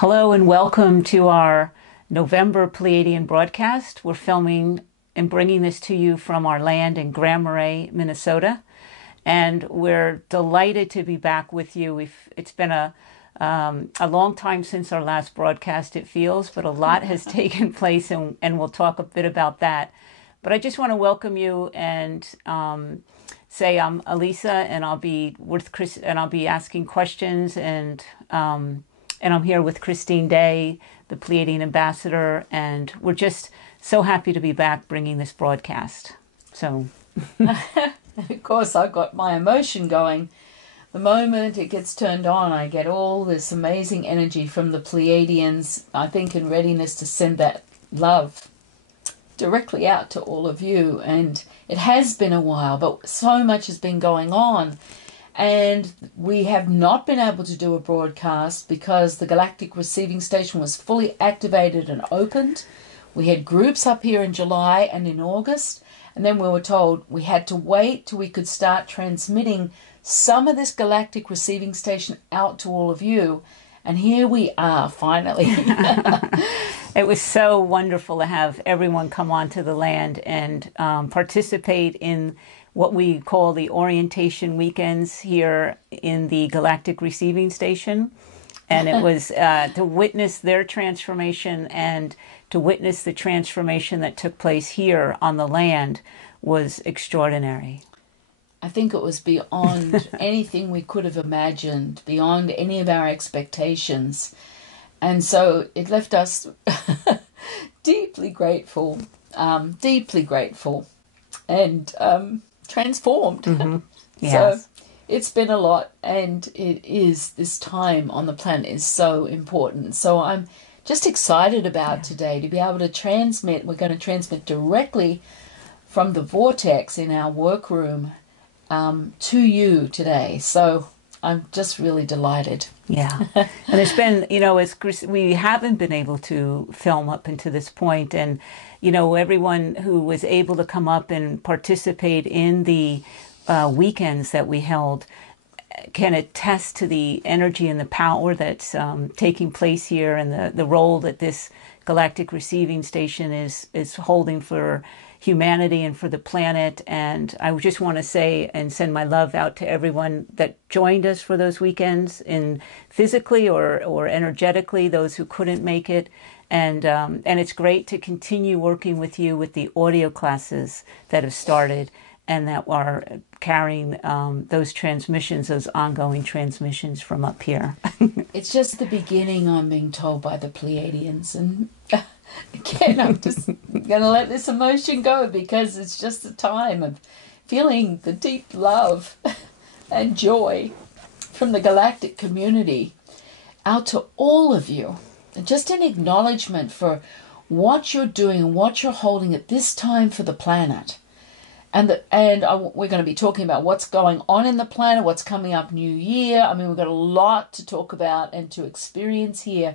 Hello and welcome to our November Pleiadian broadcast. We're filming and bringing this to you from our land in Grand Marais, Minnesota. And we're delighted to be back with you. It's been a long time since our last broadcast, it feels, but a lot has taken place, and we'll talk a bit about that. But I just want to welcome you and say I'm Elisa, and I'll be with Chris, and I'll be asking questions, and I'm here with Christine Day, the Pleiadian ambassador, and we're just so happy to be back bringing this broadcast. So, of course, I've got my emotion going. The moment it gets turned on, I get all this amazing energy from the Pleiadians, I think in readiness to send that love directly out to all of you. And it has been a while, but so much has been going on. And we have not been able to do a broadcast because the Galactic Receiving Station was fully activated and opened. We had groups up here in July and in August, and then we were told we had to wait till we could start transmitting some of this Galactic Receiving Station out to all of you. And here we are, finally. It was so wonderful to have everyone come onto the land and participate in what we call the orientation weekends here in the Galactic Receiving Station. And it was to witness their transformation and to witness the transformation that took place here on the land was extraordinary. I think it was beyond anything we could have imagined, beyond any of our expectations. And so it left us deeply grateful, and transformed. Mm-hmm. Yes. So it's been a lot, and it is, this time on the planet is so important. So I'm just excited about today to be able to transmit. We're going to transmit directly from the vortex in our workroom to you today. So I'm just really delighted. Yeah. And there's been, as Chris, we haven't been able to film up until this point, and everyone who was able to come up and participate in the weekends that we held can attest to the energy and the power that's taking place here, and the role that this Galactic Receiving Station is holding for humanity and for the planet. And I just want to say and send my love out to everyone that joined us for those weekends, in physically or energetically, those who couldn't make it. And it's great to continue working with you with the audio classes that have started and that are carrying those transmissions, those ongoing transmissions from up here. It's just the beginning, I'm being told by the Pleiadians. And again, I'm just going to let this emotion go because it's just the time of feeling the deep love and joy from the galactic community out to all of you. And just an acknowledgement for what you're doing and what you're holding at this time for the planet. We're going to be talking about what's going on in the planet, what's coming up New Year. I mean, we've got a lot to talk about and to experience here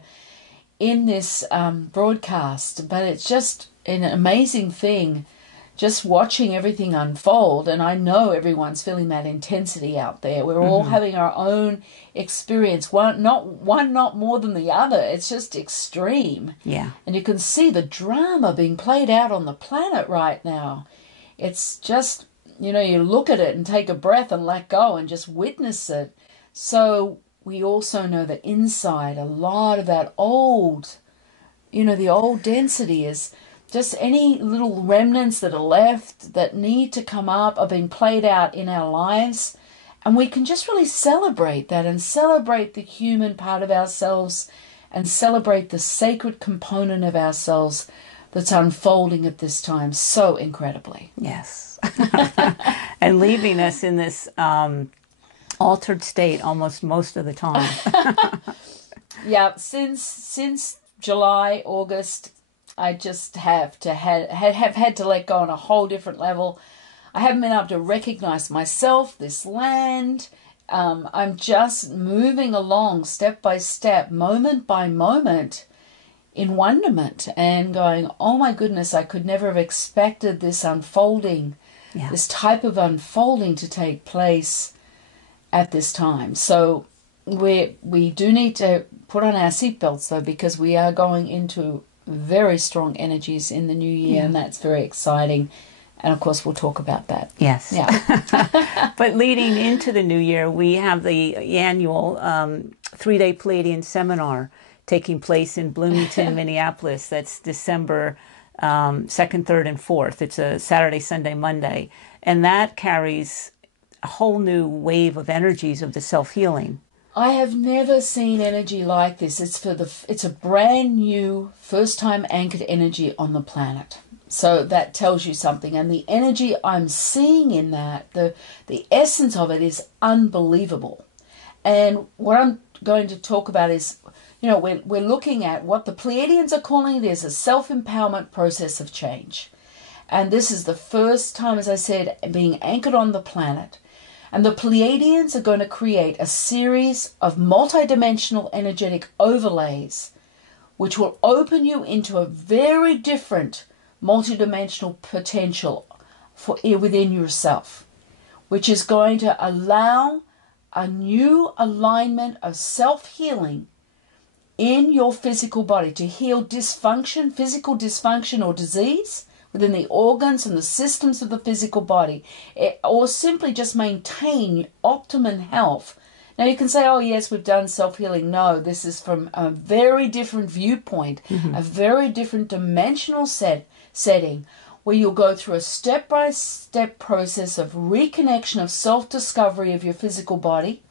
in this broadcast. But it's just an amazing thing just watching everything unfold. And I know everyone's feeling that intensity out there. We're all having our own experience, one not more than the other. It's just extreme. Yeah. And you can see the drama being played out on the planet right now. It's just, you look at it and take a breath and let go and just witness it. So we also know that inside a lot of that old, the old density is just any little remnants that are left that need to come up are being played out in our lives. And we can just really celebrate that and celebrate the human part of ourselves and celebrate the sacred component of ourselves that's unfolding at this time so incredibly. Yes. And leaving us in this altered state almost most of the time. Yeah, since July, August, I just have had to let go on a whole different level. I haven't been able to recognize myself, this land. I'm just moving along step by step, moment by moment, in wonderment and going, oh my goodness, I could never have expected this unfolding, this type of unfolding to take place at this time. So we do need to put on our seatbelts, though, because we are going into very strong energies in the new year, and that's very exciting. And, of course, we'll talk about that. Yes. Yeah. But leading into the new year, we have the annual 3-day Pleiadian seminar taking place in Bloomington, Minneapolis. That's December 2nd, 3rd, and 4th. It's a Saturday, Sunday, Monday. And that carries a whole new wave of energies of the self-healing. I have never seen energy like this. It's a brand new, first-time anchored energy on the planet. So that tells you something. And the energy I'm seeing in that, the essence of it is unbelievable. And what I'm going to talk about is, we're looking at what the Pleiadians are calling it is a self-empowerment process of change. And this is the first time, as I said, being anchored on the planet. And the Pleiadians are going to create a series of multidimensional energetic overlays which will open you into a very different multidimensional potential within yourself, which is going to allow a new alignment of self-healing in your physical body to heal dysfunction, physical dysfunction or disease within the organs and the systems of the physical body, or simply just maintain optimum health. Now you can say, oh yes, we've done self-healing. No, this is from a very different viewpoint, a very different dimensional setting, where you'll go through a step-by-step process of reconnection of self-discovery of your physical body,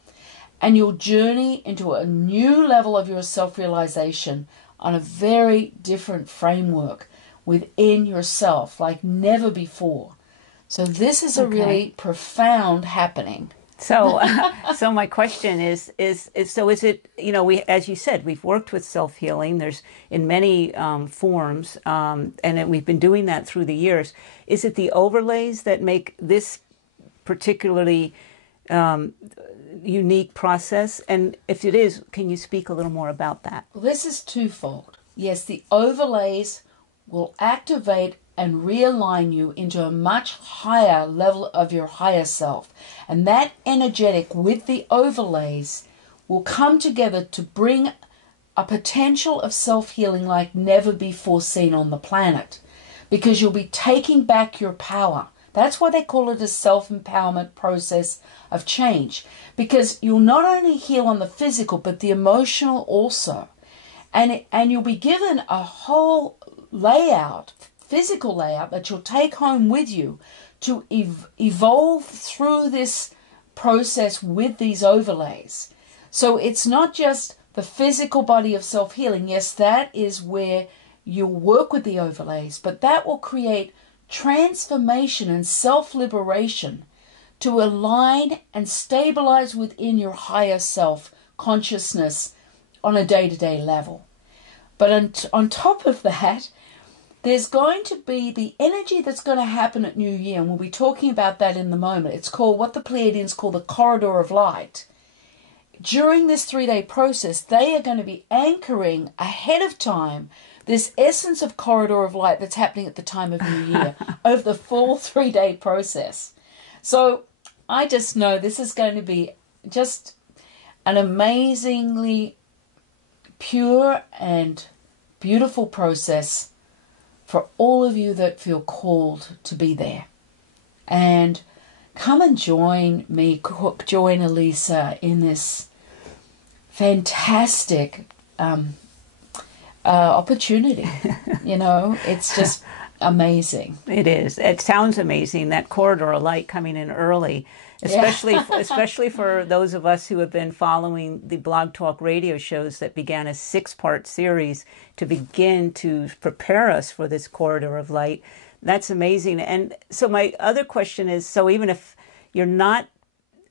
and you'll journey into a new level of your self-realization on a very different framework within yourself, like never before. So this is a really profound happening. So, so my question is it, we, as you said, we've worked with self-healing. There's in many forms, we've been doing that through the years. Is it the overlays that make this particularly unique process? And if it is, can you speak a little more about that? Well, this is twofold. Yes, the overlays will activate and realign you into a much higher level of your higher self. And that energetic with the overlays will come together to bring a potential of self-healing like never before seen on the planet. Because you'll be taking back your power. That's why they call it a self-empowerment process of change. Because you'll not only heal on the physical, but the emotional also. And you'll be given a whole layout, physical layout, that you'll take home with you to evolve through this process with these overlays. So it's not just the physical body of self-healing. Yes, that is where you work with the overlays, but that will create transformation and self-liberation to align and stabilize within your higher self consciousness on a day-to-day level. But on top of that, there's going to be the energy that's going to happen at New Year, and we'll be talking about that in the moment. It's called what the Pleiadians call the corridor of light. During this 3-day process, they are going to be anchoring ahead of time this essence of corridor of light that's happening at the time of New Year over the full 3-day process. So I just know this is going to be just an amazingly pure and beautiful process for all of you that feel called to be there. And come and join me, join Elisa in this fantastic opportunity. It's just amazing. It is. It sounds amazing, that corridor of light coming in early, especially for those of us who have been following the Blog Talk radio shows that began a 6-part series to begin to prepare us for this corridor of light. That's amazing. And so my other question is, so even if you're not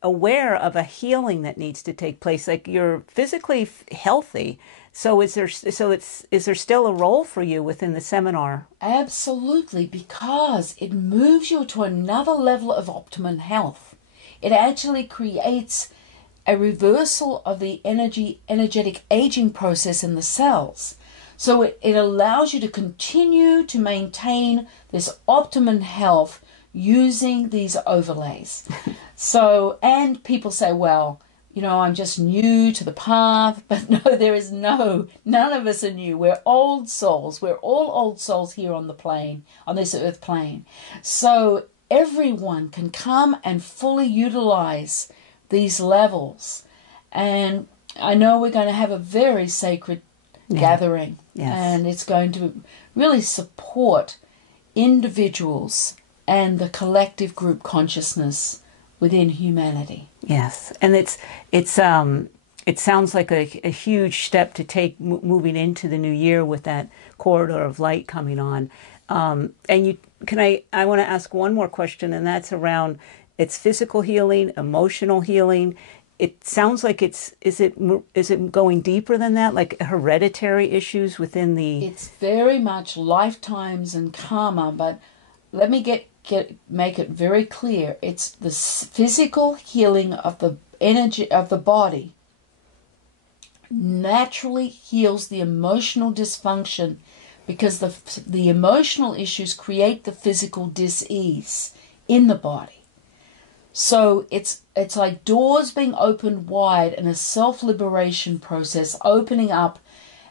aware of a healing that needs to take place, like you're physically healthy, so is there still a role for you within the seminar? Absolutely, because it moves you to another level of optimum health. It actually creates a reversal of the energetic aging process in the cells. So it allows you to continue to maintain this optimum health using these overlays. So, and people say, well, I'm just new to the path. But no, none of us are new. We're old souls. We're all old souls here on the plane, on this earth plane. So everyone can come and fully utilize these levels. And I know we're going to have a very sacred gathering. Yes. And it's going to really support individuals and the collective group consciousness within humanity. Yes, and it sounds like a huge step to take moving into the new year with that corridor of light coming on. And I want to ask one more question, and that's around its physical healing, emotional healing. It sounds like is it going deeper than that, like hereditary issues within the... It's very much lifetimes and karma, but let me make it very clear. It's the physical healing of the energy of the body naturally heals the emotional dysfunction, because the emotional issues create the physical dis-ease in the body. So it's like doors being opened wide and a self-liberation process opening up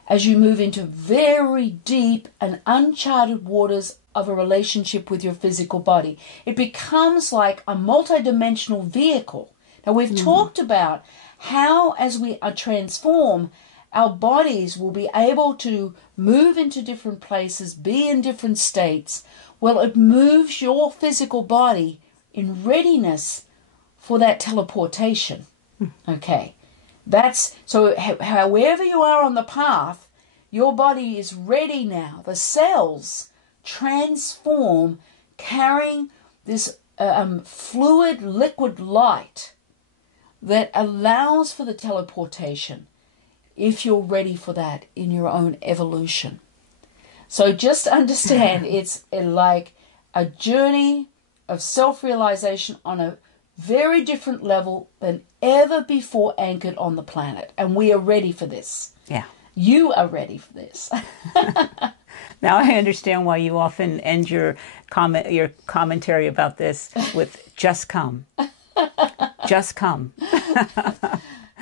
as you move into very deep and uncharted waters of a relationship with your physical body. It becomes like a multidimensional vehicle. Now, we've talked about how, as we are transformed, our bodies will be able to move into different places, be in different states. Well, it moves your physical body in readiness for that teleportation. Okay. So however you are on the path, your body is ready now. The cells transform, carrying this fluid liquid light that allows for the teleportation, if you're ready for that in your own evolution. So just understand, it's like a journey of self-realization on a very different level than ever before anchored on the planet. And we are ready for this. Yeah. You are ready for this. Now I understand why you often end your commentary about this with "just come." Just come.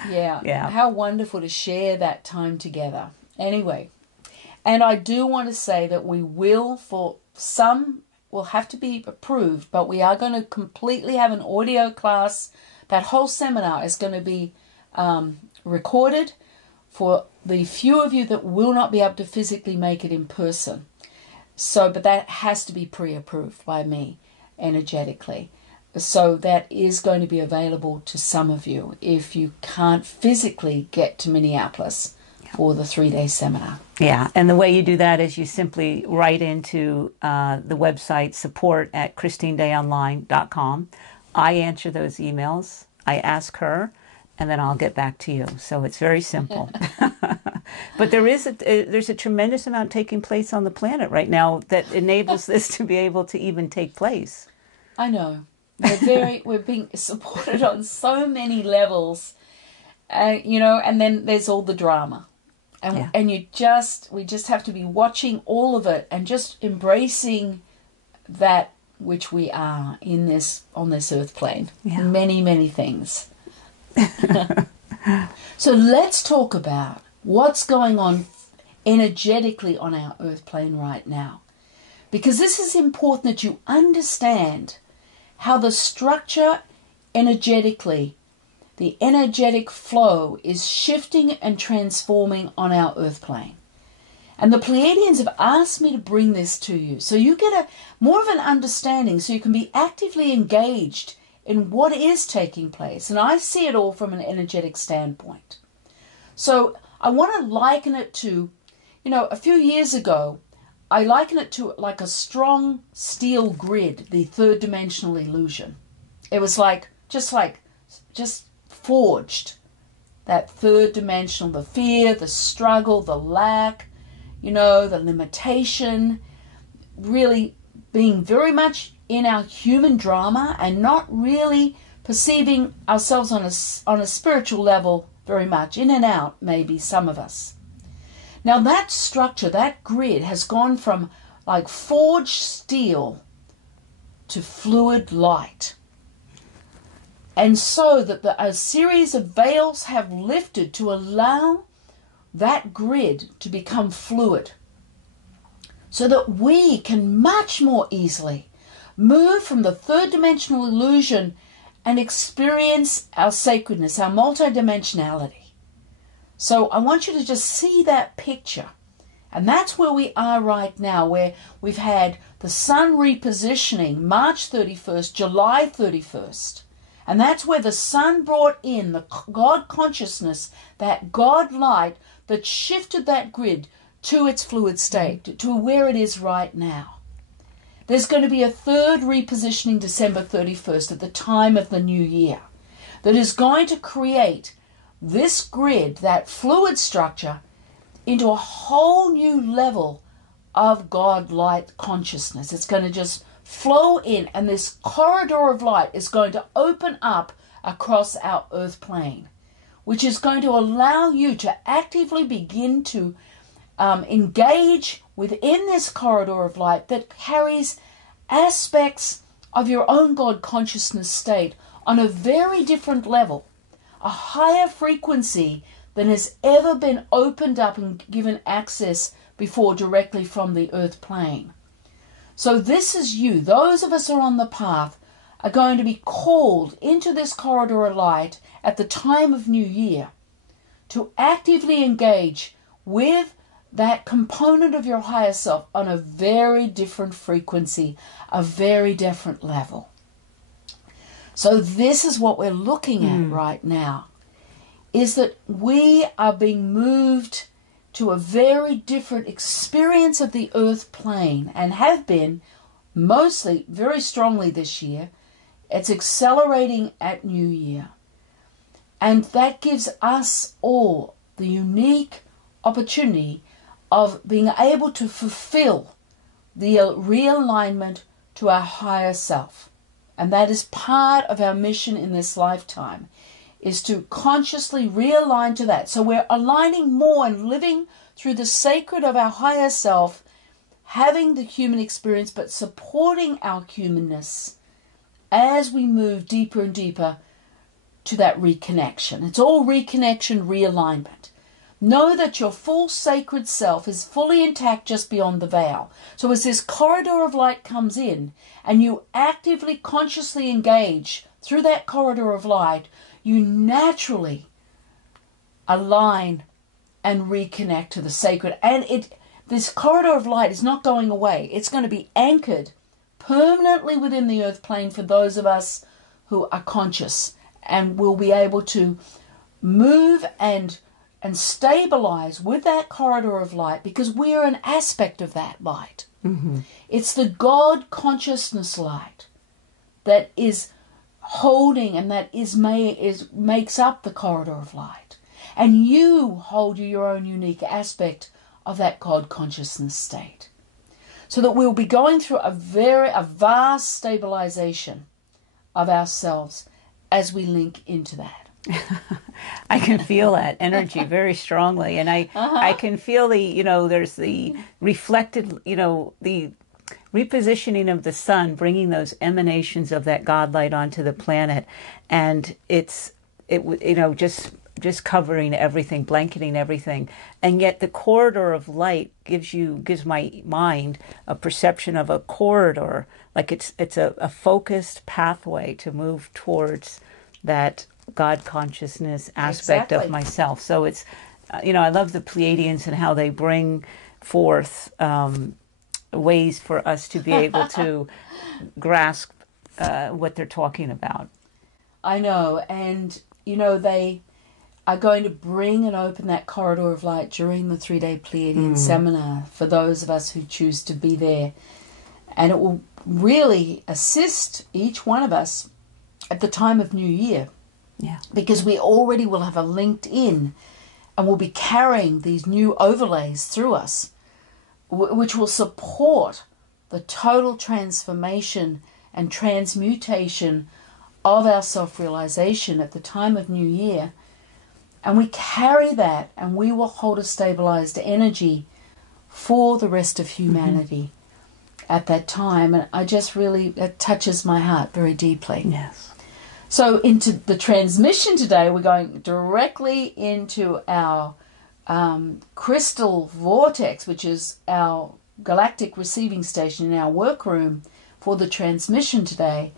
Yeah. Yeah. How wonderful to share that time together. Anyway, and I do want to say that we will, for some, will have to be approved, but we are going to completely have an audio class. That whole seminar is going to be recorded for the few of you that will not be able to physically make it in person. So, but that has to be pre-approved by me energetically. So that is going to be available to some of you if you can't physically get to Minneapolis for the 3-day seminar. Yeah, and the way you do that is you simply write into the website support@christinedayonline.com. I answer those emails. I ask her, and then I'll get back to you. So it's very simple. But there's a tremendous amount taking place on the planet right now that enables this to be able to even take place. I know. We're being supported on so many levels, and then there's all the drama. And we just have to be watching all of it and just embracing that which we are on this earth plane. Yeah. Many, many things. So let's talk about what's going on energetically on our earth plane right now. Because this is important that you understand how the structure energetically, the energetic flow is shifting and transforming on our earth plane. And the Pleiadians have asked me to bring this to you so you get more of an understanding, so you can be actively engaged in what is taking place. And I see it all from an energetic standpoint. So I want to liken it to, a few years ago, I liken it to like a strong steel grid, the third dimensional illusion. It was just forged. That third dimensional, the fear, the struggle, the lack, the limitation, really being very much in our human drama and not really perceiving ourselves on a spiritual level very much, in and out, maybe some of us. Now that structure, that grid has gone from like forged steel to fluid light. And so that a series of veils have lifted to allow that grid to become fluid, so that we can much more easily move from the third dimensional illusion and experience our sacredness, our multidimensionality. So I want you to just see that picture. And that's where we are right now, where we've had the sun repositioning March 31st, July 31st. And that's where the sun brought in the God consciousness, that God light that shifted that grid to its fluid state, to where it is right now. There's going to be a third repositioning December 31st at the time of the new year that is going to create this grid, that fluid structure, into a whole new level of God light consciousness. It's going to just flow in, and this corridor of light is going to open up across our earth plane, which is going to allow you to actively begin to engage within this corridor of light that carries aspects of your own God consciousness state on a very different level, a higher frequency than has ever been opened up and given access before directly from the earth plane. So this is you. Those of us who are on the path are going to be called into this corridor of light at the time of New Year to actively engage with that component of your higher self on a very different frequency, a very different level. So this is what we're looking at right now, is that we are being moved to a very different experience of the earth plane, and have been mostly very strongly this year. It's accelerating at New Year. And that gives us all the unique opportunity of being able to fulfill the realignment to our higher self. And that is part of our mission in this lifetime, is to consciously realign to that. So we're aligning more and living through the sacred of our higher self, having the human experience, but supporting our humanness as we move deeper and deeper to that reconnection. It's all reconnection, realignment. Know that your full sacred self is fully intact just beyond the veil. So as this corridor of light comes in and you actively, consciously engage through that corridor of light, you naturally align and reconnect to the sacred. And this corridor of light is not going away. It's going to be anchored permanently within the earth plane for those of us who are conscious, and will be able to move and stabilize with that corridor of light, because we are an aspect of that light. Mm-hmm. It's the God consciousness light that is holding, and that makes up the corridor of light. And you hold your own unique aspect of that God consciousness state. So that we'll be going through a vast stabilization of ourselves as we link into that. I can feel that energy very strongly, and I can feel there's the reflected, the repositioning of the sun, bringing those emanations of that God light onto the planet, and just covering everything, blanketing everything, and yet the corridor of light gives my mind a perception of a corridor, like it's a focused pathway to move towards that God consciousness aspect of myself. So it's, I love the Pleiadians and how they bring forth ways for us to be able to grasp what they're talking about. I know, and they are going to bring and open that corridor of light during the 3-day Pleiadian seminar for those of us who choose to be there. And it will really assist each one of us at the time of New Year. Yeah. Because we already will have a linked in, and we'll be carrying these new overlays through us, which will support the total transformation and transmutation of our self-realization at the time of New Year. And we carry that, and we will hold a stabilized energy for the rest of humanity at that time. And it touches my heart very deeply. Yes. So into the transmission today, we're going directly into our crystal vortex, which is our galactic receiving station in our workroom for the transmission today.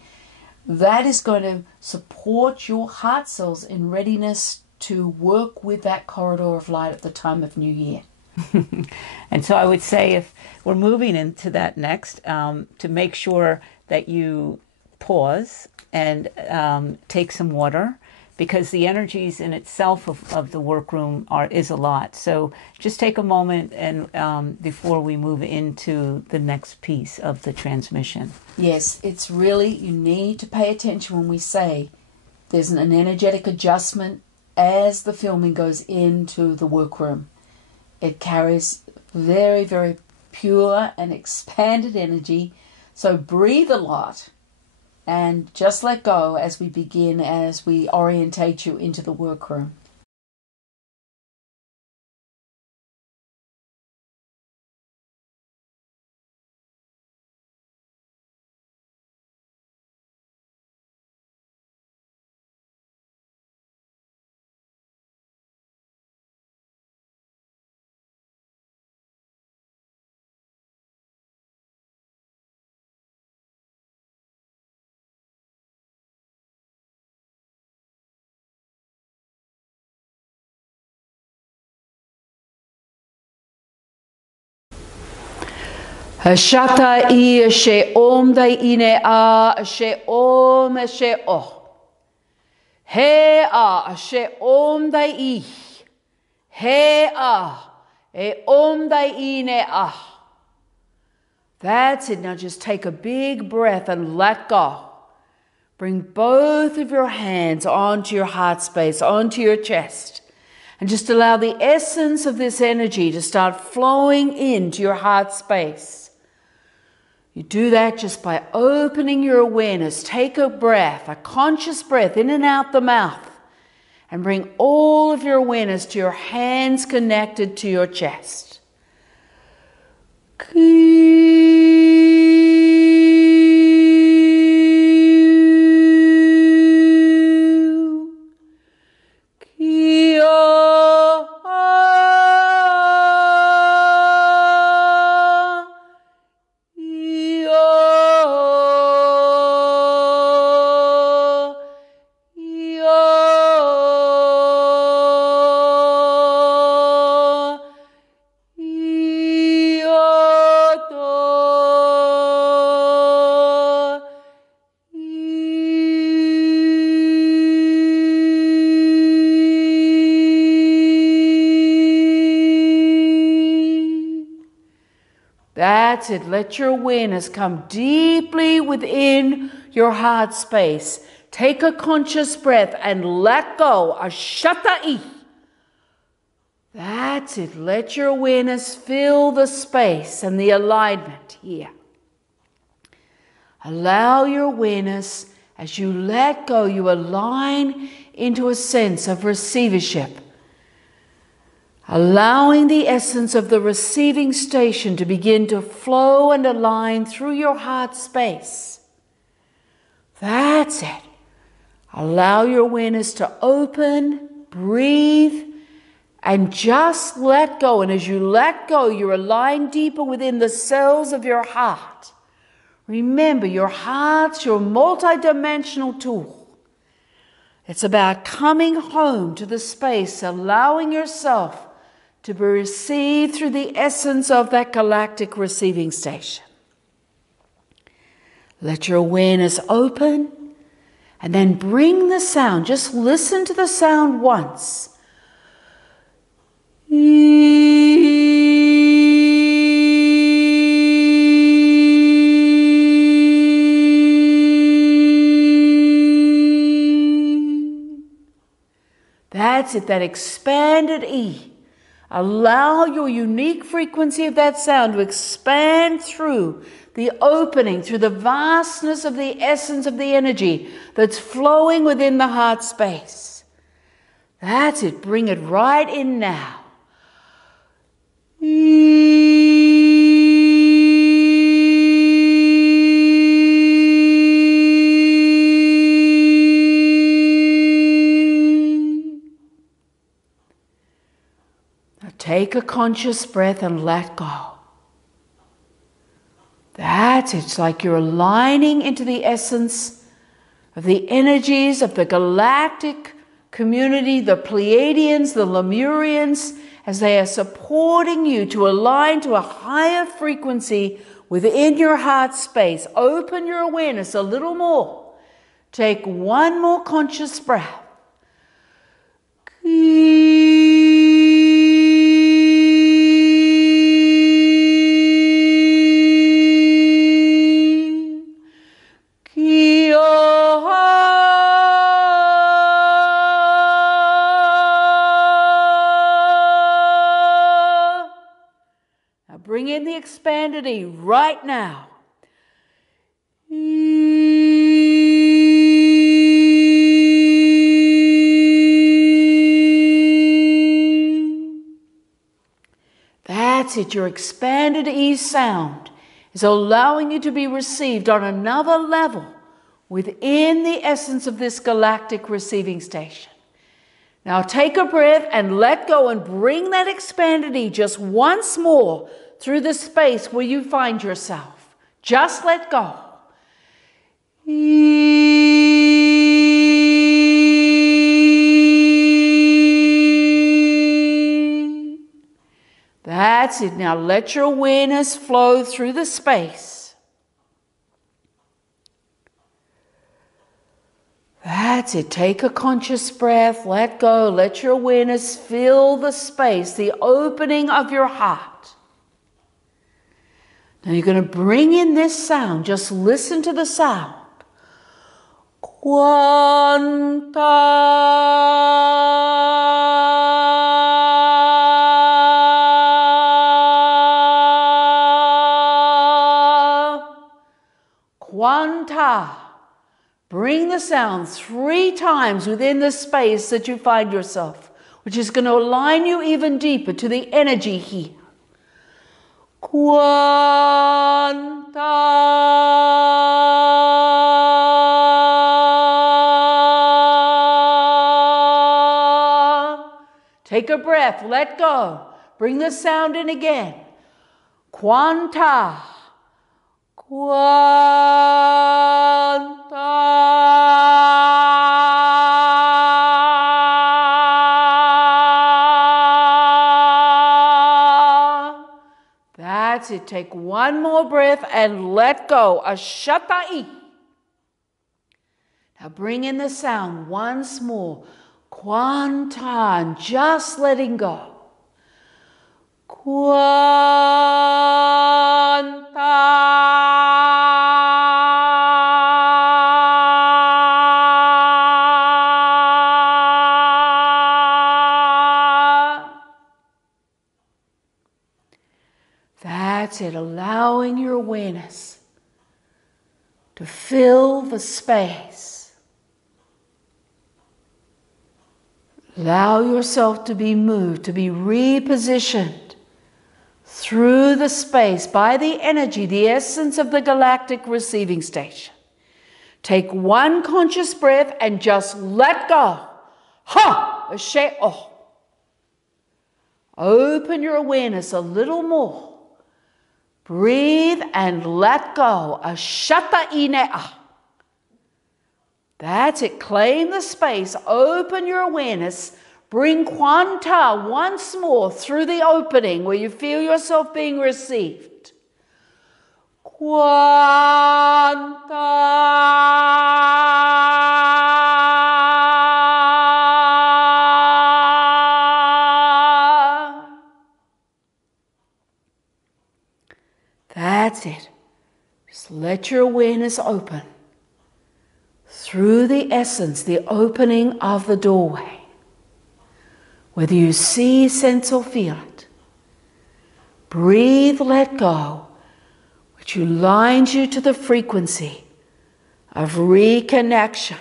That is going to support your heart cells in readiness to work with that corridor of light at the time of New Year. And so I would say, if we're moving into that next, to make sure that you pause and take some water, because the energies in itself of the workroom is a lot. So just take a moment and before we move into the next piece of the transmission. Yes, it's really, you need to pay attention when we say there's an energetic adjustment as the filming goes into the workroom. It carries very, very pure and expanded energy. So breathe a lot and just let go as we begin, as we orientate you into the workroom. Hashata I she om dai ine a she om she o. He a she om dai I. He a e om dai ine a. That's it. Now just take a big breath and let go. Bring both of your hands onto your heart space, onto your chest. And just allow the essence of this energy to start flowing into your heart space. You do that just by opening your awareness. Take a breath, a conscious breath in and out the mouth. And bring all of your awareness to your hands connected to your chest. That's it. Let your awareness come deeply within your heart space. Take a conscious breath and let go. Ashata-i. That's it. Let your awareness fill the space and the alignment here. Allow your awareness, as you let go, you align into a sense of receivership. Allowing the essence of the receiving station to begin to flow and align through your heart space. That's it. Allow your awareness to open, breathe, and just let go. And as you let go, you're aligned deeper within the cells of your heart. Remember, your heart's your multidimensional tool. It's about coming home to the space, allowing yourself to be received through the essence of that galactic receiving station. Let your awareness open and then bring the sound. Just listen to the sound once. That's it, that expanded E. Allow your unique frequency of that sound to expand through the opening, through the vastness of the essence of the energy that's flowing within the heart space. That's it. Bring it right in now. take a conscious breath and let go. That's it. It's like you're aligning into the essence of the energies of the galactic community, the Pleiadians, the Lemurians, as they are supporting you to align to a higher frequency within your heart space. Open your awareness a little more. Take one more conscious breath. Bring in the expanded E right now. That's it. Your expanded E sound is allowing you to be received on another level within the essence of this galactic receiving station. Now take a breath and let go and bring that expanded E just once more through the space where you find yourself. Just let go. That's it. Now let your awareness flow through the space. That's it. Take a conscious breath. Let go. Let your awareness fill the space, the opening of your heart. Now you're going to bring in this sound. Just listen to the sound. Quanta. Quanta. Bring the sound 3 times within the space that you find yourself, which is going to align you even deeper to the energy here. Quanta. Take a breath, let go. Bring the sound in again. Quanta. That's it. Take one more breath and let go. Ashatai. Now bring in the sound once more. Quanta, and just letting go. That's it, allowing your awareness to fill the space. Allow yourself to be moved, to be repositioned through the space by the energy, the essence of the galactic receiving station. Take one conscious breath and just let go. Ha! She'o. Open your awareness a little more. Breathe and let go. Ashata inea. That's it. Claim the space. Open your awareness. Bring quanta once more through the opening where you feel yourself being received. Quanta. That's it. Just let your awareness open through the essence, the opening of the doorway. Whether you see, sense, or feel it, breathe, let go, which aligns you to the frequency of reconnection.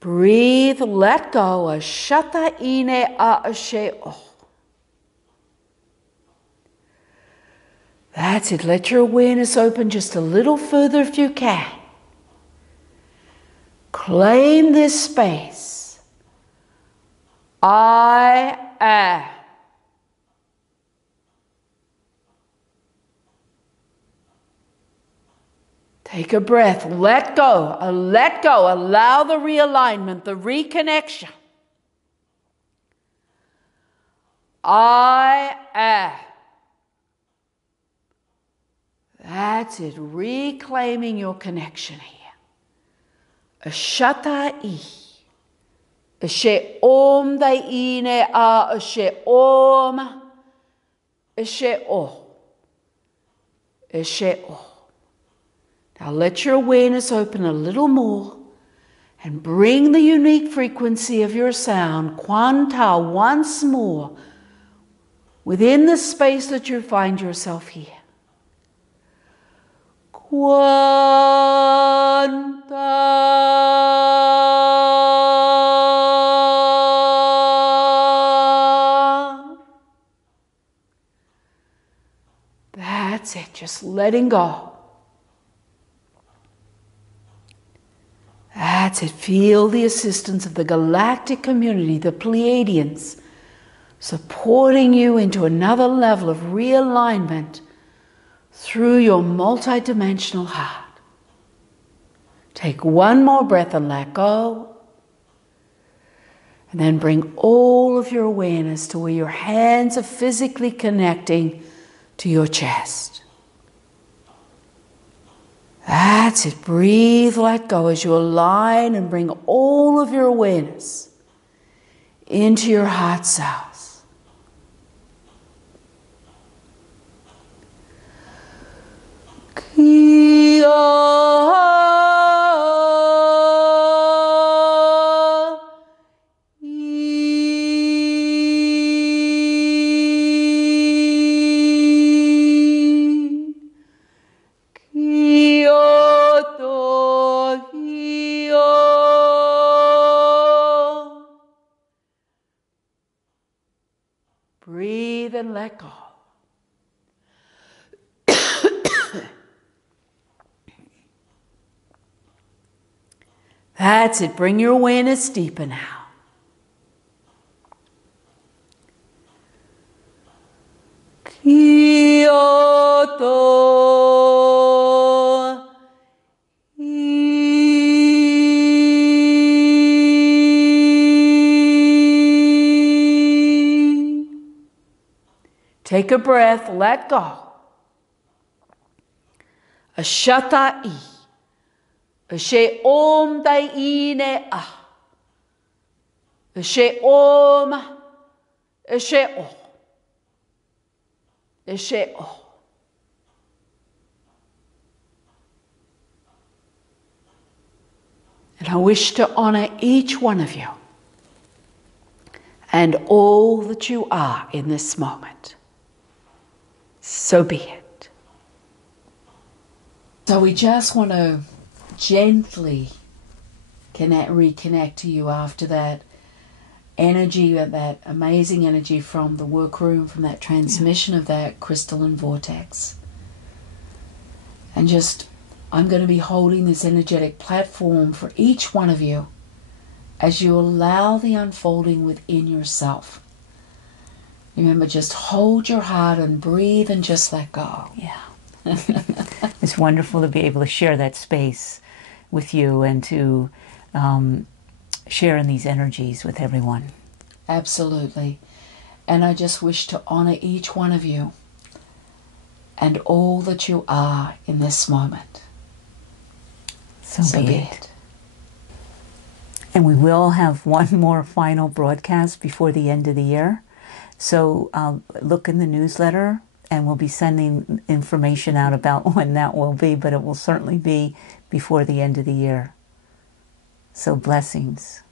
Breathe, let go. Ashata ine a asheo. That's it. Let your awareness open just a little further if you can. Claim this space. I am. Take a breath. Let go. Let go. Allow the realignment, the reconnection. I am. That's it. Reclaiming your connection here. Ashatai. Ashe om daine a ashe om. Ashe o. Ashe o. Now let your awareness open a little more and bring the unique frequency of your sound, Quanta, once more within the space that you find yourself here. Quanta. That's it, just letting go. That's it. Feel the assistance of the galactic community, the Pleiadians, supporting you into another level of realignment through your multidimensional heart. Take one more breath and let go. And then bring all of your awareness to where your hands are physically connecting to your chest. That's it. Breathe, let go as you align and bring all of your awareness into your heart cells. Breathe and let go. That's it. Bring your awareness deeper now. Kyoto. Take a breath, let go. Ashatai. Ashe om daine a. Ashe om. Ashe o. Ashe o. And I wish to honor each one of you and all that you are in this moment. So be it. So we just want to gently reconnect to you after that energy, that amazing energy from the workroom, from that transmission of that crystalline vortex. And just, I'm going to be holding this energetic platform for each one of you as you allow the unfolding within yourself. Remember, just hold your heart and breathe and just let go. Yeah. It's wonderful to be able to share that space with you and to share in these energies with everyone. Absolutely. And I just wish to honor each one of you and all that you are in this moment. So be it. And we will have one more final broadcast before the end of the year. So look in the newsletter, and we'll be sending information out about when that will be, but it will certainly be before the end of the year. So blessings.